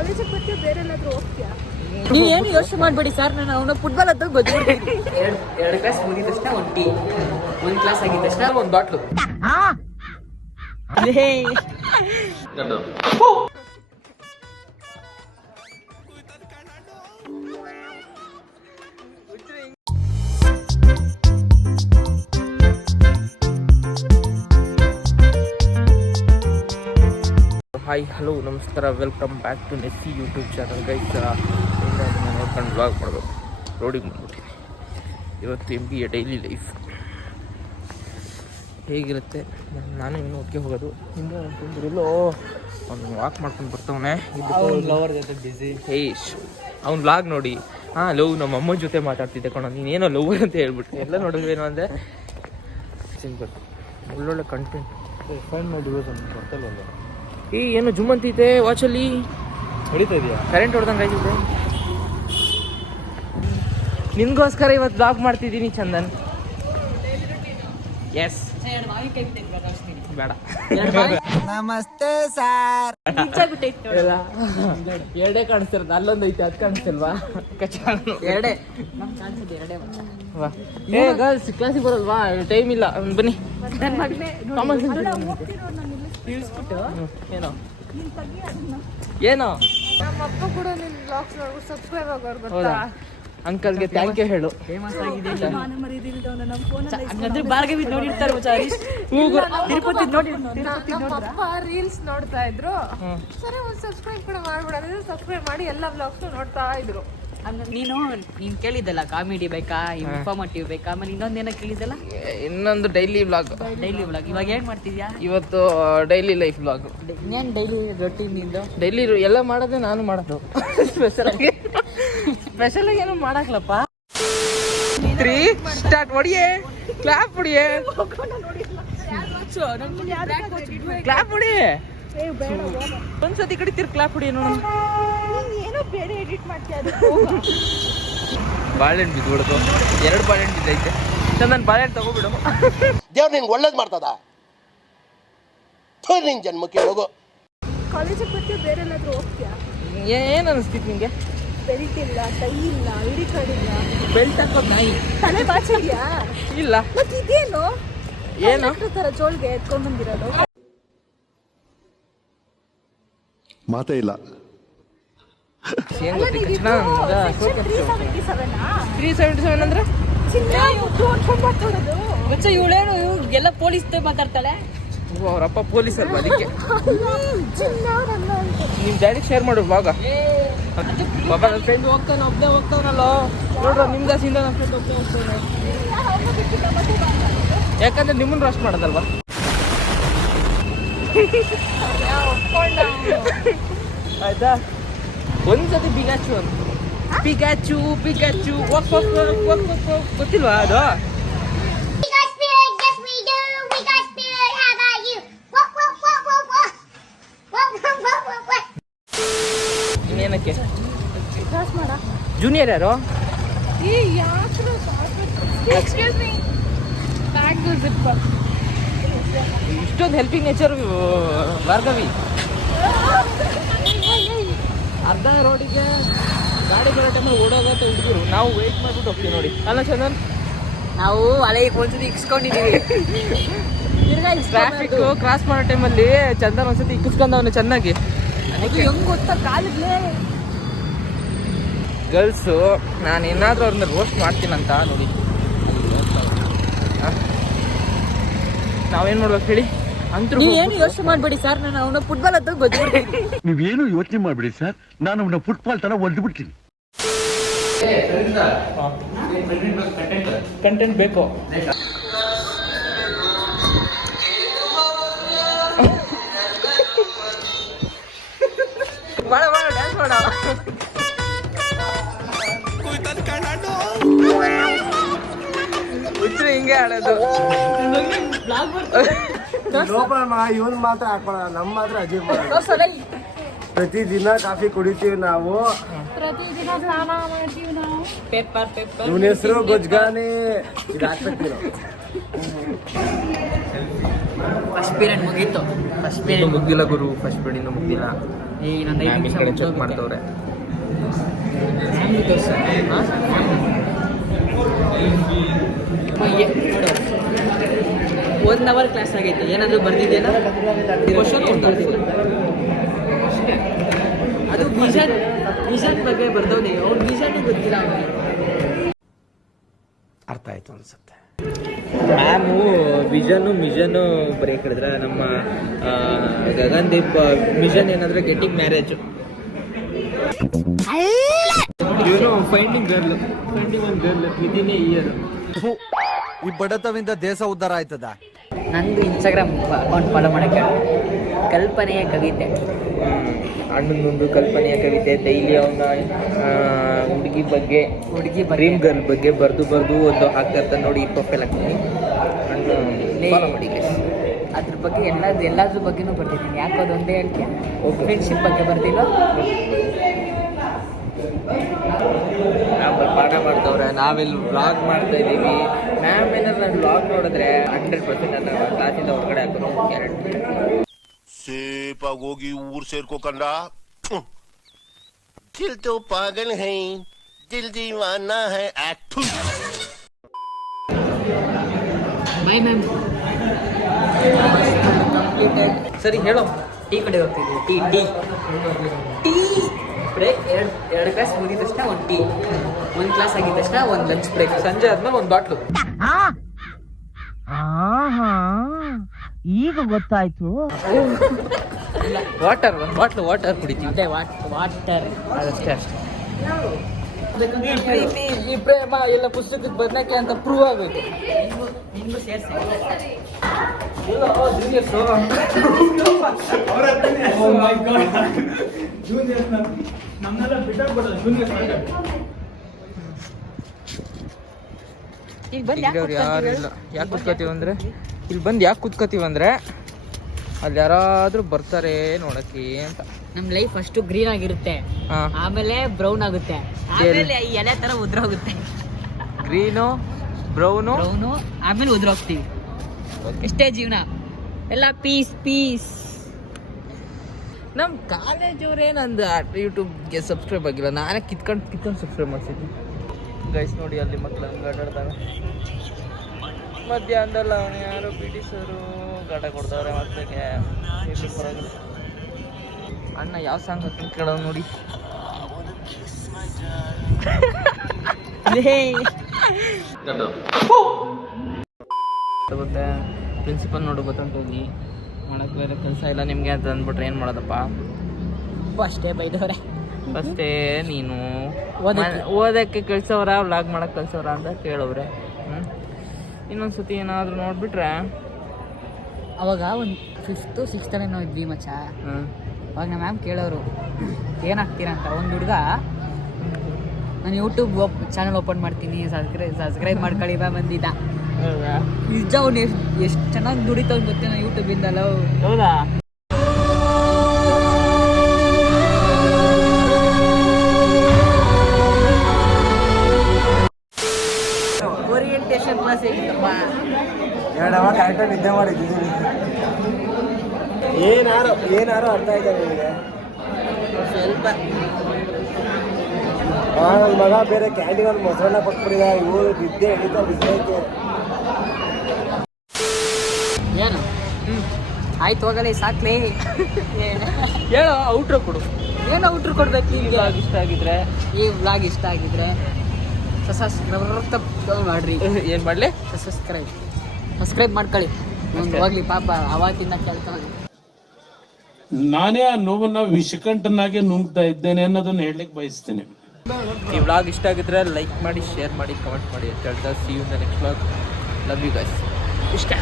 ಕಾಲೇಜಿಗೆ ಬರ್ತೀಯ ಬೇರೆ ಎಲ್ಲಾದ್ರೂ ಹೋಗ್ತೀಯಾ? ನೀವೇನು ಯೋಚನೆ ಮಾಡಬೇಡಿ ಸರ್, ನಾನು ಅವನ ಫುಟ್ಬಾಲ್ ಅಂತ ಗೊತ್ತಿರ್ತೀನಿ. ಎರಡು ಕ್ಲಾಸ್ ಮುಗಿದ ತಕ್ಷಣ ಒಂದು ಟೀ, ಒಂದು ಕ್ಲಾಸ್ ಆಗಿದ ತಕ್ಷಣ ಒಂದು ಬಾಟ್ಲು. ಹಾಯ್ ಹಲೋ ನಮಸ್ಕಾರ, welcome back to Nessie YouTube channel guys. ನೋಡ್ಕೊಂಡು ವ್ಲಾಗ್ ಮಾಡಬೇಕು, ರೋಡಿಗೆ ಬಂದ್ಬಿಟ್ಟಿನಿ. ಇವತ್ತು MBA ಡೈಲಿ ಲೈಫ್ ಹೇಗಿರುತ್ತೆ, ನಾನು ಇನ್ನೂ ಒಟ್ಟಿಗೆ ಹೋಗೋದು. ಹಿಂದೆ ಅಂತಂದ್ರಲ್ಲೋ ಅವ್ನು ವಾಕ್ ಮಾಡ್ಕೊಂಡು ಬರ್ತಾವನೆ, ಲವರ್ ಜೊತೆ ಬಿಸಿ. ಹೇಶ್ ಅವ್ನು ವ್ಲಾಗ್ ನೋಡಿ. ಲವ್ ನಮ್ಮ ಅಮ್ಮನ ಜೊತೆ ಮಾತಾಡ್ತಿದ್ದೆ ಕಣೋ, ನೀನೇನೋ ಲವ್ ಅಂತ ಹೇಳ್ಬಿಟ್ಟು ಎಲ್ಲ ನೋಡಿದ್ವೇನೋ ಅಂದರೆ ಸಿಂಪಲ್ ಒಳ್ಳೊಳ್ಳೆ ಕಂಟೆಂಟ್. ಫೈನ್ ನೋಡಿ ಬರ್ತಲ್ವಲ್ಲ, ಏನು ಜುಮ್ ಅಂತೈತೆ ವಾಚಲ್ಲಿ, ಹೊಡಿತಾ ಇದೆಯಾ? ಕರೆಂಟ್ ಹೊಡೆದಂಗೆ ಆಗಿದೆ. ನಿನ್ಗೋಸ್ಕರ ಇವತ್ತು ಬ್ಲಾಗ್ ಮಾಡ್ತಿದ್ದೀನಿ ಚಂದನ್. ಎಸ್ ಬೇಡ. ನಮಸ್ತೆ ಸರ್. ಎರಡೇ ಕಾಣಿಸ್ತಿರೋದು, ಅಲ್ಲೊಂದು ಐತೆ, ಅದು ಕಾಣಿಸ್ತಿಲ್ವಾ? ಎರಡೇ ಏ ಗರ್ಲ್ಸ್ ಕ್ಲಾಸಿಗೆ ಬರಲ್ವಾ? ಟೈಮ್ ಇಲ್ಲ, ಬನ್ನಿ. ಏನೋ ಏನೋ ನಮ್ಮಪ್ಪ ಕೂಡ ನಿನ್ನ ಬ್ಲಾಗ್ಸ್ ನೋಡ್ಬಿಟ್ಟು ಸಬ್ಸ್ಕ್ರೈಬ್ ಆಗೋರು ಗೊತ್ತಾ? ಹೌದಾ? ಅಂಕಲ್ಗೆ ಥ್ಯಾಂಕ್ ಯು ಹೇಳು. ಫೇಮಸ್ ಆಗಿದೆ. ಹಂಗಂದ್ರೆ ಭಾರ್ಗವಿ ನೋಡಿರ್ತಾರೆ ತಿರುಪತಿ ನೋಡಿ. ನಮ್ಮಪ್ಪ ರೀಲ್ಸ್ ನೋಡ್ತಾ ಇದ್ರು, ಸರಿ ಒಂದು ಸಬ್ಸ್ಕ್ರೈಬ್ ಕೂಡ ಮಾಡ್ಬಿಡೋದು. ಸಬ್ಸ್ಕ್ರೈಬ್ ಮಾಡಿ ಎಲ್ಲ ಬ್ಲಾಗ್ಸ್ ನೋಡ್ತಾ ಇದ್ರು. ನೀನ್ ಕೇಳಿದ್ದಲ್ಲ ಕಾಮಿಡಿ ಬೇಕಾ, ಇನ್ಫಾರ್ಮೇಟಿವ್ ಬೇಕಾ, ಆಮೇಲೆ ಇನ್ನೊಂದೇನೋ ಕೇಳಿದ್ದಲ್ಲ, ಇನ್ನೊಂದು ಡೈಲಿ ವ್ಲಾಗ್. Daily vlog. ಇವಾಗ ಏನ್ ಮಾಡ್ತಿದ್ಯಾ? ಇವತ್ತು ಡೈಲಿ ಲೈಫ್ ವ್ಲಾಗ್. ಏನ್ ಡೈಲಿ ರೊಟೀನ್ ನಿಂದು? ಡೈಲಿ ಎಲ್ಲ ಮಾಡೋದೇ ನಾನು ಮಾಡೋದು. ಸ್ಪೆಷಲ್ ಆಗಿ ಏನು ಮಾಡಕ್ಲಪ್ಪ. 3 ಸ್ಟಾರ್ಟ್. ಹೊಡಿಯೇ, ಕ್ಲಾಪ್ ಹೊಡಿಯೇ, ಕ್ಲಾಪ್ ಹೊಡಿ. ಒಂದ್ಸತಿ ಕಡಿತೀರಿ ಕ್ಲಾಪ್ ಹೊಡಿ ನೋಡೋಣ. ಏನೋ ಬೇರೆ ಎಡಿಟ್ ಮಾಡ್ತೀಯ. ಬಾಳೆಹಣ್ಣು ಬಿದ್ದುಬಿಡ್ತು, 2 ಬಾಳೆಹಣ್ಣು ಬಿದ್ದೈತೆ. ನಾನು ಬಾಳೆಹಣ್ಣು ತಗೋಬಿಡು. ದೇವ್ರು ನಿನ್ಗೆ ಒಳ್ಳೇದು ಮಾಡ್ತದ, ನಿನ್ ಜನ್ಮಕ್ಕೆ ಹೋಗು. ಕಾಲೇಜಿಗೆ ಬರ್ತೀಯ ಬೇರೆ ಎಲ್ಲಾದ್ರೂ ಹೋಗ್ತೀಯಾ? ಏನು ಅನಿಸ್ತಿತ್ತು ನಿಂಗೆ? ಬೆಲ್ಟ್ ಇಲ್ಲ, ಟೈ ಇಲ್ಲ, ಐಡಿ ಕಾರ್ಡ್ ಇಲ್ಲ, ಬೆಲ್ಟ್ ಹಾಕೋದು ನಾಯಿ ತಲೆ ಬಾಚಿದ್ಯಾ? ಇಲ್ಲ. ಮತ್ತೆ ಇದೇನು ಏನು ತರ ಜೋಳ್ಗೆ ಎತ್ಕೊಂಡ್ ಬಂದಿರೋದು? ಮಾತೇ ಇಲ್ಲ. ಏನ್ ಅಲ್ಲ, ಗೊತ್ತಿಲ್ಲ, ನೀವಿಬ್ರು section 377 ಆ? 377 ಅಂದ್ರೆ ಚಿನ್ನ ಇವ್ರು ಅನ್ಕೊಂಡ್ ಬರ್ತಿರೋದು. ಬಚ್ಚ ಇವಳೇನು ಎಲ್ಲ ಪೊಲೀಸ್ ಮಾತಾಡ್ತಾಳೆ. ಅವರಪ್ಪ ಪೊಲೀಸ್ ಅಲ್ವಾ, ಅದಕ್ಕೆ. ಚಿನ್ನ ಅವ್ರಲ್ಲ ಅಂತ. ನಿಮ್ ಡ್ಯಾಡಿಗೆ ಶೇರ್ ಮಾಡು ಇವಾಗ. ಬಾಬಾ ನನ್ನ ಫ್ರೆಂಡ್ ಹೋಗ್ತಾನೆ, ಒಬ್ಬನೇ ಹೋಗ್ತಾನಲ್ಲ ನೋಡ್ರ, ನಿಮ್ಮ ದಾಸಿಂದ ನನ್ನ ಫ್ರೆಂಡ್ ಹೋಗ್ತಾನೆ. ಯಾಕಂದ್ರೆ ನಿಮ್ಮನ್ನ ರಶ್ ಮಾಡೋದಲ್ವಾ. ಆಯ್ತಾ? ಒಂದ್ಸತಿ ಪಿಕಾಚು ಅಂತ, ಪಿಕಾಚು ಪಿಕಾಚು ಗೊತ್ತಿಲ್ವಾ ಅದು? ಇನ್ನೇನಕ್ಕೆ ಜೂನಿಯರ್ ಯಾರು? ಇಷ್ಟೊಂದು ಹೆಲ್ಪಿಂಗ್ ನೇಚರ್ ಭಾರ್ಗವಿ. ಅರ್ಧ ರೋಡಿಗೆ ಗಾಡಿ ಬರೋ ಟೈಮಲ್ಲಿ ಓಡೋಗತ್ತೆ ಹುಡುಗರು, ನಾವು ವೆಯ್ಟ್ ಮಾಡ್ಬಿಟ್ಟು ಹೋಗ್ತೀವಿ ನೋಡಿ. ಅಲ್ಲ ಚಂದನ್, ನಾವು ಅಲೆ ಒಂದ್ಸತಿ ಇಕ್ಸ್ಕೊಂಡಿದೀವಿ. ಟ್ರಾಫಿಕ್ ಕ್ರಾಸ್ ಮಾಡೋ ಟೈಮಲ್ಲಿ ಚಂದನ್ ಒಂದ್ಸತಿ ಇಕ್ಕಿಸ್ಕೊಂಡವನು ಚೆನ್ನಾಗಿ. ಹೆಂಗ್ ಗೊತ್ತಾ ಕಾಲಿಗೆ ಗರ್ಲ್ಸು ನಾನು ಏನಾದರೂ ಅವ್ರನ್ನ ರೋಸ್ಟ್ ಮಾಡ್ತೀನಂತ ನೋಡಿ. ನಾವೇನು ಮಾಡ್ಬೇಕು ಹೇಳಿ? ಅಂತೂ ನೀವೇನು ಯೋಚನೆ ಮಾಡಬೇಡಿ ಸರ್, ನಾನು ಅವನ ಫುಟ್ಬಾಲ್ ಅಂತ ಗೊತ್ತಿರ್ತೀನಿ. ನೀವೇನು ಯೋಚನೆ ಮಾಡಬೇಡಿ ಸರ್, ನಾನು ಅವನ ಫುಟ್ಬಾಲ್ ತರ ಒದ್ದು ಬಿಡ್ತೀನಿ. ಕಂಟೆಂಟ್ ಬೇಕು. ಮಾಡ ಡ್ಯಾನ್ಸ್ ಮಾಡ. ಹಿಂಗೆ ಆಡೋದು. ಇವನ್ ಮಾತ್ರ ಹಾಕೋಣ, ನಮ್ ಮಾತ್ರ ಅಜೀಬ್ ಮಾಡೋಣ. ಪ್ರತಿದಿನ ಕಾಫಿ ಕುಡಿತೀವಿ ನಾವು, ಪ್ರತಿದಿನ ಸ್ನಾನ ಮಾಡ್ತೀವಿ ನಾವು. ಪೇಪರ್ ಇವನ ಹೆಸರು ಗೊಜ್ಗಾನಿ. ಇದು ಹಾಕ್ಬೇಕು ಫಸ್ಟ್ ಪೀರಿಯಡ್ ಮುಗೀತು. ಫಸ್ಟ್ ಇನ್ನೂ ಪೀರಿಯಡ್ ಮುಗ್ದಿಲ್ಲ ಗುರು, ಫಸ್ಟ್ ಪೀರಿಯಡ್ ಇನ್ನೂ ಮುಗ್ದಿಲ್ಲ. ಇನ್ನೊಂದು 5 ನಿಮಿಷ ಕಡೆ ಚೆಕ್ ಮಾಡ್ತವ್ರೆ. ಒನ್ ಅವರ್ ಕ್ಲಾಸ್ ಆಗೈತೆ. ಏನಾದರೂ ಬರ್ದಿದೆಯಲ್ಲ ಕ್ವಶನ್ ಬರ್ದಿಲ್ಲ ಅಷ್ಟೇ. ಅದು ವಿಷನ್ ಬಗ್ಗೆ ಬರ್ದವನೇ, ಅವ್ನ ವಿಷನ್ ಗೊತ್ತಿಲ್ಲ ಅವನಿಗೆ. ಅರ್ಥ ಆಯ್ತು ಅನ್ಸುತ್ತೆ. ಮ್ಯಾಮು ಮಿಷನ್ನು ಬ್ರೇಕ್ ಹಿಡಿದ್ರೆ ನಮ್ಮ ಗಗನ್ದೀಪ್ ಮಿಷನ್ ಏನಂದ್ರೆ ಗೆಟಿಂಗ್ ಮ್ಯಾರೇಜ್, ಇವನು finding one girl within A year. ಈ ಬಡತವಿಂದ ದೇಶ ಉದ್ಧಾರ ಆಯ್ತದ. ನಂದು ಇನ್ಸ್ಟಾಗ್ರಾಮ್ ಅಕೌಂಟ್ ಫಾಲೋ ಮಾಡೋಕ್ಕೆ ಕಲ್ಪನೆಯ ಕವಿತೆ. ಅಣ್ಣನೊಂದು ಕಲ್ಪನೆಯ ಕವಿತೆ ಡೈಲಿ ಅವನ ಹುಡುಗಿ ಬಗ್ಗೆ ಡ್ರೀಮ್ ಗರ್ಲ್ ಬಗ್ಗೆ ಬರ್ದು ಒಂದು ಹಾಕ್ತಾ ಇರ್ತಾನೆ ನೋಡಿ. ಪ್ರೊಫೈಲ್ ಹಾಕ್ತೀನಿ, ಫಾಲೋ ಮಾಡಿ guys. ಅದ್ರ ಬಗ್ಗೆ ಎಲ್ಲದ್ರ ಬಗ್ಗೆನೂ ಬರ್ತಿದ್ದೀನಿ. ಯಾಕೆ ಅದೊಂದೇ ಹೇಳ್ತೀನಿ, ಫ್ರೆಂಡ್ಶಿಪ್ ಬಗ್ಗೆ ಬರ್ದಿಲ್ಲ. ನಾವು ಪಾಠ ಮಾಡ್ತವ್ರೆ, ನಾವೆಲ್ಲಿ ವ್ಲಾಗ್ ಮಾಡ್ತಾ ಇದ್ದೀವಿ. ಮ್ಯಾಮ್ ಏನಾದ್ರು ನಾನು ವ್ಲಾಗ್ ನೋಡಿದ್ರೆ 100% ನನ್ನ ಕ್ಲಾಸಿಂದ ಹೊರಗಡೆ ಹಾಕೋದು ಗ್ಯಾರಂಟಿ. ಸೇಫಾಗಿ ಹೋಗಿ ಊರ್ ಸೇರ್ಕೋಕಂಡ ದಿಲ್ ತೋ ಪಾಗಲ್ ಹೈ ದಿಲ್ ದೀವಾನಾ ಹೈ ಆಕ್ಟ್. ಮೈ ಮ್ಯಾಮ್ ಸರಿ ಹೇಳೋ. ಟೀ ಕಡೆ ಹೋಗ್ತಿದ್ವಿ. Tea break. ಎರಡು ಕ್ಲಾಸ್ ಮುಗಿದ ತಕ್ಷಣ ಒಂದು ಟೀ, ಒಂದು ಕ್ಲಾಸ್ ಆಗಿದ ತಕ್ಷಣ ಒಂದು ಲಂಚ್ ಬ್ರೇಕ್. ಸಂಜೆ ಆದ್ಮೇಲೆ ಒಂದು ಬಾಟ್ಲು ಈಗ ಗೊತ್ತಾಯ್ತು. ವಾಟರ್, ಒಂದು ಬಾಟ್ಲು ವಾಟರ್ ಕುಡಿತೀವಿ. ಅದೇ ವಾಟರ್ ಅಷ್ಟೇ. ಈ ಪ್ರೇಮ ಎಲ್ಲ ಪುಸ್ತಕಕ್ಕೆ ಬರ್ನಕ್ಕೆ ಅಂತ ಪ್ರೂವ್ ಆಗಬೇಕು. ನಿಮಗೂ ಸೇರಿಸಿ. ಈಗ ಬಂದು ಯಾರು ಇಲ್ಲ. ಯಾಕೆ ಕೂತ್ಕೋತೀವಿ ಅಂದ್ರೆ ಇಲ್ಲಿ ಬಂದು ಯಾಕೆ ಕೂತ್ಕೋತೀವಿ ಅಂದ್ರೆ ಅಲ್ಲಿ ಯಾರಾದ್ರೂ ಬರ್ತಾರೆ ನೋಡಕ್ಕೆ ಅಂತ. ನಮ್ಮ ಲೈಫ್ ಅಷ್ಟು ಗ್ರೀನ್ ಆಗಿರುತ್ತೆ, ಆಮೇಲೆ ಬ್ರೌನ್ ಆಗುತ್ತೆ, ಆಮೇಲೆ ಈ ಎಲೆ ತರ ಉದ್ರೋಗುತ್ತೆ. ಗ್ರೀನು ಬ್ರೌನು, ಆಮೇಲೆ ಉದ್ರೋಗ್ತೀವಿ. ಎಷ್ಟೇ ಜೀವನ ಎಲ್ಲ ಪೀಸ್. ನಮ್ಮ ಕಾಲೇಜವ್ರು ಏನಂದ ಯೂಟ್ಯೂಬ್ಗೆ ಸಬ್ಸ್ಕ್ರೈಬ್ ಆಗಿಲ್ಲ. ನಾನೇ ಕಿತ್ಕೊಂಡು ಸಬ್ಸ್ಕ್ರೈಬ್ ಮಾಡಿಸಿದ್ವಿ ಗೈಸ್. ನೋಡಿ ಅಲ್ಲಿ ಮಕ್ಳು ಹಂಗೆ ಆಟಾಡ್ದಾಗ ಮಧ್ಯಾಹ್ನದಲ್ಲ ಯಾರು ಬ್ರಿಟಿಷರು ಗಾಟ ಕೊಡ್ದವ್ರೆ ಮಕ್ಕಳಿಗೆ. ಇಲ್ಲಿ ಪರವಾಗಿಲ್ಲ. ಅಣ್ಣ ಯಾವ ಸಾಂಗ್ ಹಾಕೊಂಡು ಕೇಳೋ ನೋಡಿ. ಗೊತ್ತೆ ಪ್ರಿನ್ಸಿಪಲ್ ನೋಡು ಗೊತ್ತಂತ ಹೋಗಿ ಮಾಡಕ್ಕೆ ಬೇರೆ ಕೆಲಸ ಇಲ್ಲ ನಿಮಗೆ ಅಂತ ಅಂದ್ಬಿಟ್ರೆ ಏನು ಮಾಡೋದಪ್ಪ. ಅಷ್ಟೇ ಬೈದವ್ರೆ. ಫಸ್ಟೇ ನೀನು ಓದಕ್ಕೆ ಕಳ್ಸೋರ ವ್ಲಾಗ್ ಮಾಡಕ್ಕೆ ಕಳ್ಸೋರ ಅಂತ ಕೇಳವ್ರೆ. ಇನ್ನೊಂದ್ಸತಿ ಏನಾದರೂ ನೋಡ್ಬಿಟ್ರೆ ಅವಾಗ ಒಂದು 5th 6th ನಾವು ಇದ್ವಿ ಮಚ್ಚ. ಅವಾಗ ನಮ್ಮ ಮ್ಯಾಮ್ ಕೇಳೋರು ಏನಾಗ್ತೀರಾ ಅಂತ. ಒಂದು ಹುಡುಗ ನಾನು ಯೂಟ್ಯೂಬ್ ಚಾನಲ್ ಓಪನ್ ಮಾಡ್ತೀನಿ, ಸಬ್ಸ್ಕ್ರೈಬ್ ಮಾಡ್ಕೊಳ್ಳಿ ಮ್ಯಾಮ್ ಅಂದಿದ್ದ. ನಿಜ ಅವ್ನು ಎಷ್ಟು ಚೆನ್ನಾಗಿ ದುಡಿತಾವ್ ಗೊತ್ತೇನೋ ಯೂಟ್ಯೂಬಿಂದಲ್ಲ. ಹೌದಾ? Orientation class ಹೇಗಿತ್ತಪ್ಪ? 2 ಅವರ್ ಕರೆಕ್ಟಾಗಿ ನಿದ್ದೆ ಮಾಡಿದ್ದೀನಿ. ಏನಾರು ಅರ್ಥ ಆಯ್ತಾ ನಿಮಗೆ? ಸ್ವಲ್ಪ ನನ್ನ ಮಗ ಬೇರೆ ಕ್ಯಾಂಟೀನಲ್ಲಿ ಮೊಸರನ್ನ ಕೊಟ್ಬಿಟ್ಟಿದ. ಇವರು ನಿದ್ದೆ ಬಿದ್ದೈತೆ. ಏನು ಆಯ್ತು ಹೋಗಲೇ ಸಾಕ್ಲೇ. ಹೇಳೋ ಔಟ್ರೋ ಕೊಡು. ಏನು ಔಟ್ರ್ ಕೊಡ್ಬೇಕು ಈಗ? ಇಷ್ಟ ಆಗಿದ್ರೆ ಈ ವ್ಲಾಗ್ ಇಷ್ಟ ಆಗಿದ್ರೆ ಸಬ್ಸ್ಕ್ರೈಬ್ ಮಾಡ್ರಿ. ಏನು ಮಾಡಲಿ? ಸಬ್ಸ್ಕ್ರೈಬ್ ಮಾಡ್ಕೊಳ್ಳಿ. ಹೋಗ್ಲಿ ಪಾಪ ಅವತ್ತಿಂದ ಕೇಳ್ತಾನೆ. ನಾನೇ ಆ ನೋವನ್ನ ವಿಷಕಂಠನಾಗೆ ನುಂಗ್ತಾ ಇದ್ದೇನೆ ಅನ್ನೋದನ್ನ ಹೇಳಲಿಕ್ಕೆ ಬಯಸ್ತೇನೆ. ಈ ವ್ಲಾಗ್ ಇಷ್ಟ ಆಗಿದ್ರೆ ಲೈಕ್ ಮಾಡಿ, ಶೇರ್ ಮಾಡಿ, ಕಮೆಂಟ್ ಮಾಡಿ ಅಂತ ಹೇಳ್ತಾ see you in the next vlog. Love you guys. ಇಷ್ಟ